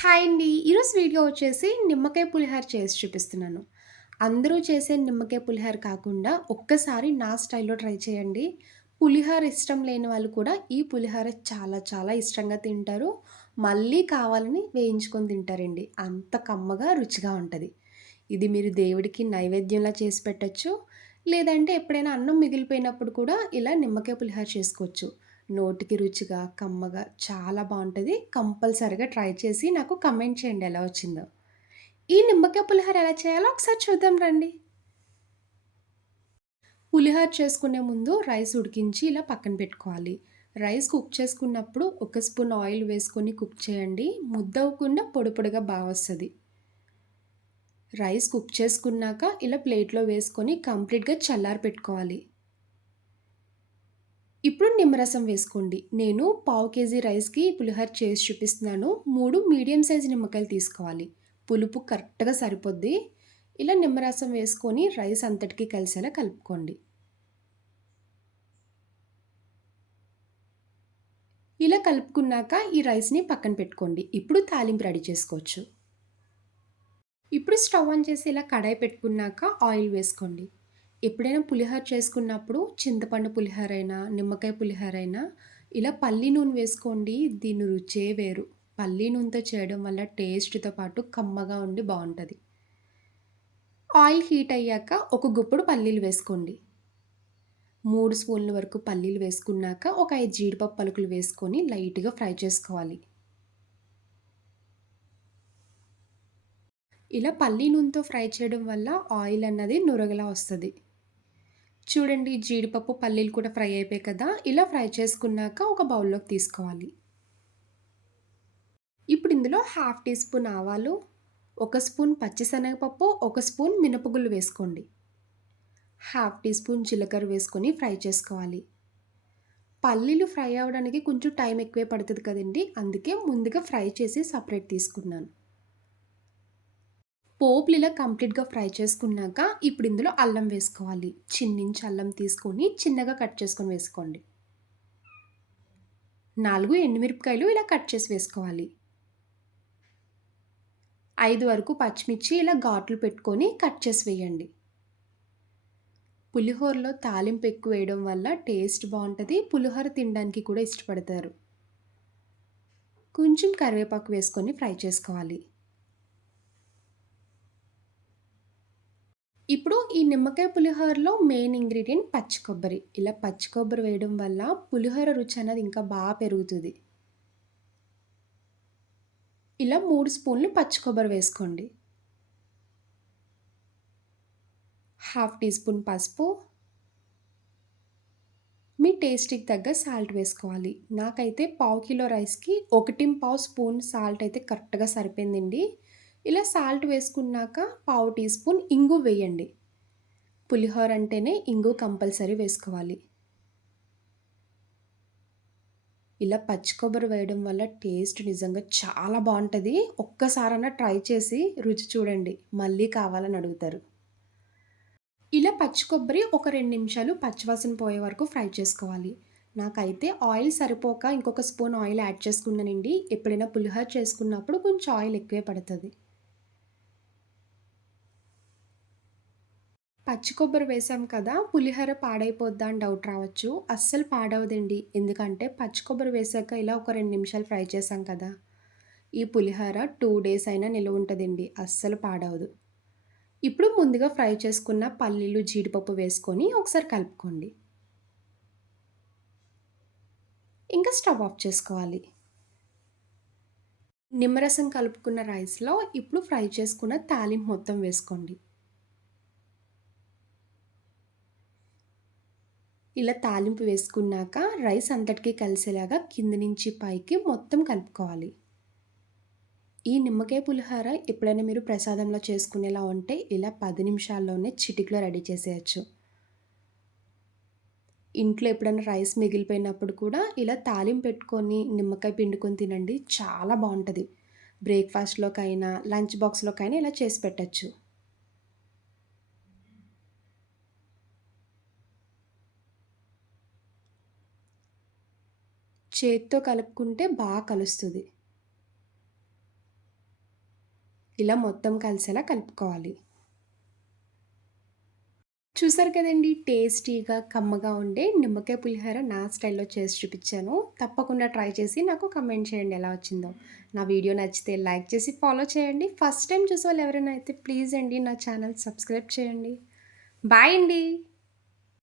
Hi అండి. ఈరోజు video వచ్చేసి నిమ్మకాయ పులిహోర చేసి చూపిస్తున్నాను. అందరూ చేసే నిమ్మకాయ పులిహోర కాకుండా ఒక్కసారి నా స్టైల్‌లో ట్రై చేయండి. పులిహోర ఇష్టం లేని వాళ్ళు కూడా ఈ పులిహోర చాలా చాలా ఇష్టంగా తింటారు. మళ్ళీ కావాలని వేయించుకొని తింటారండి. అంత కమ్మగా, రుచిగా ఉంటుంది ఇది మీరు దేవుడికి నైవేద్యంలా చేసి పెట్టచ్చు లేదంటే ఎప్పుడైనా అన్నం మిగిలిపోయినప్పుడు కూడా ఇలా నిమ్మకాయ పులిహోర చేసుకోవచ్చు. నోటికి రుచిగా, కమ్మగా చాలా బాగుంటుంది కంపల్సరీగా ట్రై చేసి నాకు కమెంట్ చేయండి ఎలా వచ్చిందో. ఈ నిమ్మకాయ పులిహోర ఎలా చేయాలో ఒకసారి చూద్దాం రండి. పులిహోర చేసుకునే ముందు రైస్ ఉడికించి ఇలా పక్కన పెట్టుకోవాలి. రైస్ కుక్ చేసుకున్నప్పుడు ఒక స్పూన్ ఆయిల్ వేసుకొని కుక్ చేయండి. ముద్దవ్వకుండా పొడి పొడిగా బాగా వస్తుంది రైస్ కుక్ చేసుకున్నాక ఇలా ప్లేట్‌లో వేసుకొని కంప్లీట్‌గా చల్లారి పెట్టుకోవాలి. ఇప్పుడు నిమ్మరసం వేసుకోండి. నేను పావు కేజీ రైస్‌కి పులిహోర చేసి చూపిస్తున్నాను. మూడు మీడియం సైజ్ నిమ్మకాయలు తీసుకోవాలి. పులుపు కరెక్ట్‌గా సరిపోద్ది. ఇలా నిమ్మరసం వేసుకొని రైస్ అంతటికి కలిసేలా కలుపుకోండి. ఇలా కలుపుకున్నాక ఈ రైస్‌ని పక్కన పెట్టుకోండి. ఇప్పుడు తాలింపు రెడీ చేసుకోవచ్చు. ఇప్పుడు స్టవ్ ఆన్ చేసి ఇలా కడాయి పెట్టుకున్నాక ఆయిల్ వేసుకోండి. ఎప్పుడైనా పులిహోర చేసుకున్నప్పుడు చింతపండు పులిహోర అయినా, నిమ్మకాయ పులిహోర అయినా ఇలా పల్లి నూనె వేసుకోండి. దీని రుచే వేరు. పల్లి నూనెతో చేయడం వల్ల టేస్ట్‌తో పాటు కమ్మగా ఉండి బాగుంటుంది ఆయిల్ హీట్ అయ్యాక ఒక గుప్పుడు పల్లీలు వేసుకోండి. మూడు స్పూన్ల వరకు పల్లీలు వేసుకున్నాక ఒక ఐదు జీడిపప్పు పలుకులు వేసుకొని లైట్‌గా ఫ్రై చేసుకోవాలి. ఇలా పల్లి నూనెతో ఫ్రై చేయడం వల్ల ఆయిల్ అన్నది నురగలా వస్తుంది చూడండి జీడిపప్పు, పల్లీలు కూడా ఫ్రై అయిపోయాయి కదా! ఇలా ఫ్రై చేసుకున్నాక ఒక బౌల్‌లోకి తీసుకోవాలి. ఇప్పుడు ఇందులో హాఫ్ టీ స్పూన్ ఆవాలు, ఒక స్పూన్ పచ్చిశనగపప్పు, ఒక స్పూన్ మినపగుళ్ళు వేసుకోండి. హాఫ్ టీ స్పూన్ జీలకర్ర వేసుకొని ఫ్రై చేసుకోవాలి. పల్లీలు ఫ్రై అవ్వడానికి కొంచెం టైం ఎక్కువే పడుతుంది కదండీ! అందుకే ముందుగా ఫ్రై చేసి సపరేట్ తీసుకున్నాను. పోపులు ఇలా కంప్లీట్‌గా ఫ్రై చేసుకున్నాక ఇప్పుడు ఇందులో అల్లం వేసుకోవాలి. చిన్నించి అల్లం తీసుకొని చిన్నగా కట్ చేసుకొని వేసుకోండి. నాలుగు ఎండుమిరపకాయలు ఇలా కట్ చేసి వేసుకోవాలి. ఐదు వరకు పచ్చిమిర్చి ఇలా ఘాట్లు పెట్టుకొని కట్ చేసి వేయండి. పులిహోరలో తాలింపు ఎక్కువ వేయడం వల్ల టేస్ట్ బాగుంటుంది పులిహోర తినడానికి కూడా ఇష్టపడతారు. కొంచెం కరివేపాకు వేసుకొని ఫ్రై చేసుకోవాలి. ఇప్పుడు ఈ నిమ్మకాయ పులిహోరలో మెయిన్ ఇంగ్రీడియంట్ పచ్చి కొబ్బరి. ఇలా పచ్చి కొబ్బరి వేయడం వల్ల పులిహోర రుచి అనేది ఇంకా బాగా పెరుగుతుంది ఇలా మూడు స్పూన్లు పచ్చి కొబ్బరి వేసుకోండి. హాఫ్ టీ స్పూన్ పసుపు. మీ టేస్ట్‌కి తగ్గ సాల్ట్ వేసుకోవాలి. నాకైతే పావు కిలో రైస్‌కి ఒకటి పావు స్పూన్ సాల్ట్ అయితే కరెక్ట్‌గా సరిపోయిందండి. ఇలా సాల్ట్ వేసుకున్నాక పావు టీ స్పూన్ ఇంగు వేయండి. పులిహోర అంటేనే ఇంగు కంపల్సరీ వేసుకోవాలి. ఇలా పచ్చి కొబ్బరి వేయడం వల్ల టేస్ట్ నిజంగా చాలా బాగుంటుంది ఒక్కసారన్నా ట్రై చేసి రుచి చూడండి. మళ్ళీ కావాలని అడుగుతారు. ఇలా పచ్చి కొబ్బరి ఒక రెండు నిమిషాలు పచ్చివాసన పోయే వరకు ఫ్రై చేసుకోవాలి. నాకైతే ఆయిల్ సరిపోక ఇంకొక స్పూన్ ఆయిల్ యాడ్ చేసుకున్నానండి. ఎప్పుడైనా పులిహోర చేసుకున్నప్పుడు కొంచెం ఆయిల్ ఎక్కువే పడుతుంది పచ్చి కొబ్బరి వేసాం కదా! పులిహోర పాడైపోద్దా అని డౌట్ రావచ్చు. అస్సలు పాడవదండి. ఎందుకంటే పచ్చి కొబ్బరి వేసాక ఇలా ఒక రెండు నిమిషాలు ఫ్రై చేసాం కదా! ఈ పులిహోర టూ డేస్ అయినా నిలువ ఉంటుందండి అస్సలు పాడవదు. ఇప్పుడు ముందుగా ఫ్రై చేసుకున్న పల్లీలు, జీడిపప్పు వేసుకొని ఒకసారి కలుపుకోండి. ఇంకా స్టవ్ ఆఫ్ చేసుకోవాలి. నిమ్మరసం కలుపుకున్న రైస్‌లో ఇప్పుడు ఫ్రై చేసుకున్న తాలింపు మొత్తం వేసుకోండి. ఇలా తాలింపు వేసుకున్నాక రైస్ అంతటికీ కలిసేలాగా కింద నుంచి పైకి మొత్తం కలుపుకోవాలి. ఈ నిమ్మకాయ పులిహోర ఎప్పుడైనా మీరు ప్రసాదంలో చేసుకునేలా ఉంటే ఇలా పది నిమిషాల్లోనే చిటికలో రెడీ చేసేయచ్చు ఇంట్లో ఎప్పుడైనా రైస్ మిగిలిపోయినప్పుడు కూడా ఇలా తాలింపు పెట్టుకొని నిమ్మకాయ పిండుకొని తినండి. చాలా బాగుంటుంది బ్రేక్‌ఫాస్ట్‌లోకైనా, లంచ్ బాక్స్‌లోకైనా ఇలా చేసి పెట్టచ్చు చేత్తో కలుపుకుంటే బాగా కలుస్తుంది ఇలా మొత్తం కలిసేలా కలుపుకోవాలి. చూసారు కదండి టేస్టీగా, కమ్మగా ఉండే నిమ్మకాయ పులిహోర నా స్టైల్‌లో చేసి చూపించాను తప్పకుండా ట్రై చేసి నాకు కమెంట్ చేయండి ఎలా వచ్చిందో. నా వీడియో నచ్చితే లైక్ చేసి ఫాలో చేయండి. ఫస్ట్ టైమ్ చూసేవాళ్ళు ఎవరైనా అయితే ప్లీజ్ అండి నా ఛానల్ సబ్స్క్రైబ్ చేయండి. బాయ్ అండి.